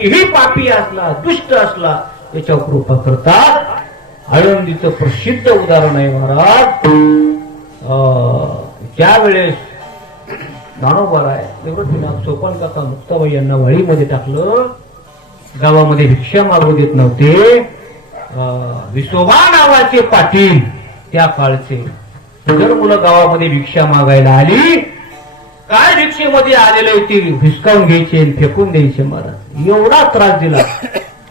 कितीही पापी असला दुष्ट असला त्याच्यावर कृपा करतात. आळंदीचं प्रसिद्ध उदाहरण आहे महाराज. अं, ज्यावेळेस ज्ञानोबर आहे. निवृत्तीनाथ सोपान काका मुक्ताबाई यांना वाळीमध्ये टाकलं. गावामध्ये भिक्षा मागू देत नव्हते. अं, विसोबा नावाचे पाटील त्या काळचे. जर मुलं गावामध्ये भिक्षा मागायला आली. काय भिक्षेमध्ये आलेले ते हिसकावून घ्यायचे आणि फेकून द्यायचे महाराज. एवढा त्रास दिला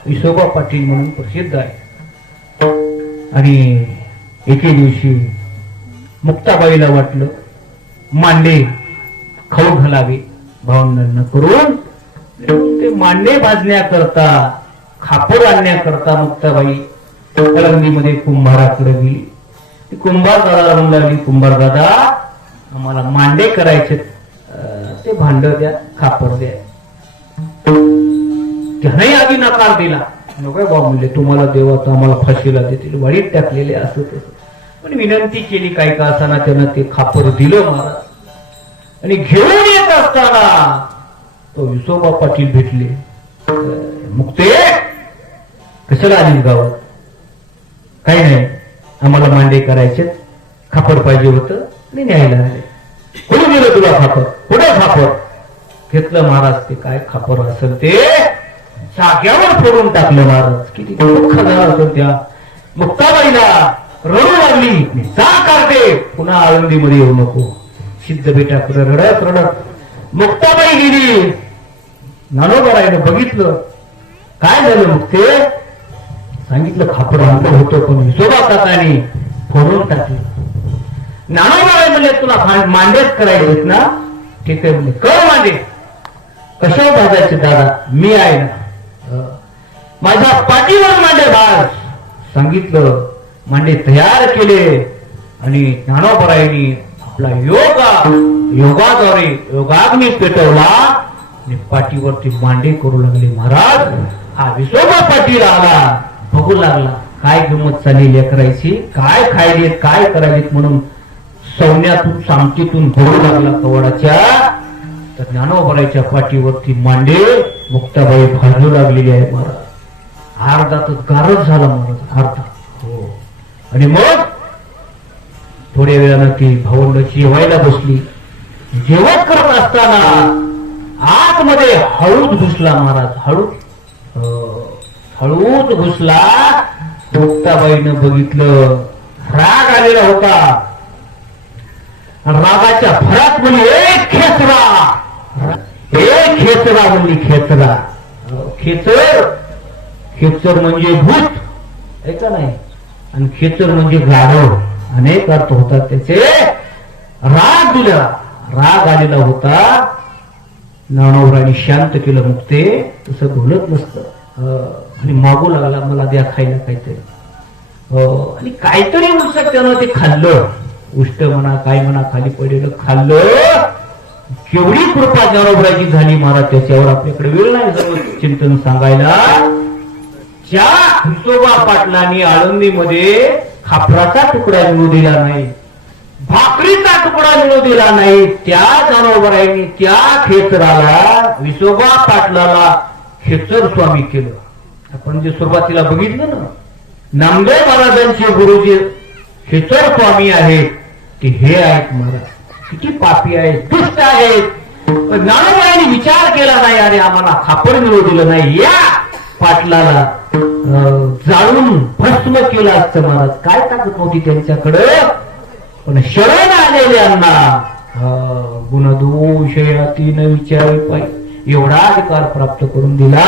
विसोबा पाटील म्हणून प्रसिद्ध आहे. आणि एके दिवशी मुक्ताबाईला वाटलं मांडे खाऊ घालावे भावंडांना करून. ते मांडे भाजण्याकरता खापर आणण्याकरता मुक्ताबाई कलंगीमध्ये कुंभाराकडे गेली. कुंभार दादाला म्हणू लागली कुंभार दादा आम्हाला मांडे करायचे ते भांड द्या खापर द्या. त्याने आधी नकार दिला. नको भाऊ म्हणले तुम्हाला देवा आम्हाला फाशीला देतील. वाढीत टाकलेले असं तसं पण विनंती केली काय का असताना त्यानं ते खापर दिलं महाराज. आणि घेऊन येत असताना तो विसोबा पाटील भेटले. मुक्ते कशाला आली गाव? काही नाही. आम्हाला मांडे करायचे. खापर पाहिजे होतं आणि न्यायला आले. कोणी दिलं तुला खापर? कुठे खापर? घेतलं महाराज ते काय खापर असेल ते? जाग्यावर फोडून टाकलं महाराज किती दुःख झालं असेल त्या. मुक्ताबाईला रडू लागली. मी जा करते. पुन्हा आळंदीमध्ये येऊ नको. सिद्ध बेटाकडे रडत रडत. मुक्ताबाई गेली. नानोबरायनं बघितलं. काय झालं मुक्ते? सांगितलं खापर आणलं होतं पण विसोबा काकाने फोडून टाकलं. नानोबाई म्हणले तुला मांडेच करायचे ना? ठीक आहे म्हणजे कर मांडे. कशा भाजायचे दादा? मी आहे ना. माझ्या पाठीवर मांडे भाज सांगितलं मांडे तयार केले आणि ज्ञानोपरायणी आपला योगा योगाद्वारे योगाग्नी पेटवला आणि पाठीवरती मांडे करू लागले महाराज. हा विसोबा पाटील आला बघू लागला काय किंमत चालली लेकरायची काय खायलेत काय करायलेत म्हणून सौन्यातून सामटीतून भरू लागला कवडाच्या. तर ज्ञानोबरायच्या पाठीवरती मांडे मुक्ताबाई भाजू लागलेली आहे महाराज. अर्धातच गारच झाला महाराज अर्धा हो. आणि मग? थोड्या वेळानं ती भावंड जेवायला बसली. जेवण करत असताना आतमध्ये हळूच घुसला महाराज हळू अं, हळूच घुसला. मुक्ताबाईनं बघितलं राग आलेला होता. रागाच्या भरात म्हणजे एक खेचरा. एक खेचरा म्हणली खेचरा. खेचर खेचर म्हणजे भूत. ऐका नाही. आणि खेचर म्हणजे गाढव. अनेक अर्थ होतात त्याचे. राग दिला. राग आलेला होता. नाणवराने शांत केलं मुक्ते. तसं बोलत नसतं आणि मागू लागला मला द्या खायला काहीतरी. आणि काहीतरी उलसक त्यानं ते खाल्लं. उष्ट म्हणा काय म्हणा खाली पडलेलं खाल्लं. केवढी कृपा ज्ञानोबराची झाली महाराज त्याच्यावर आपल्याकडे वेळ नाही सर्व चिंतन सांगायला. ज्या हिसोबा पाटलांनी आळंदीमध्ये खापराचा तुकडा मिळू दिला नाही भाकरीचा तुकडा मिळू दिला नाही त्या जनावरांनी त्या खेचराला विसोबा पाटलाला खेचर स्वामी केलं. आपण जे सुरुवातीला बघितलं ना नामदेव महाराजांचे गुरुजी खेचर स्वामी आहेत की हे आहेत महाराज. किती पापी आहेत दुष्ट आहेत. पण विचार केला नाही अरे आम्हाला खापर मिळू दिलं नाही. या पाटलाला जाळून भस्म केलं असतं महाराज. काय ताकद होती त्यांच्याकडे? पण शरण आलेल्यांना गुणदोष याती न विचार एवढा अधिकार प्राप्त करून दिला.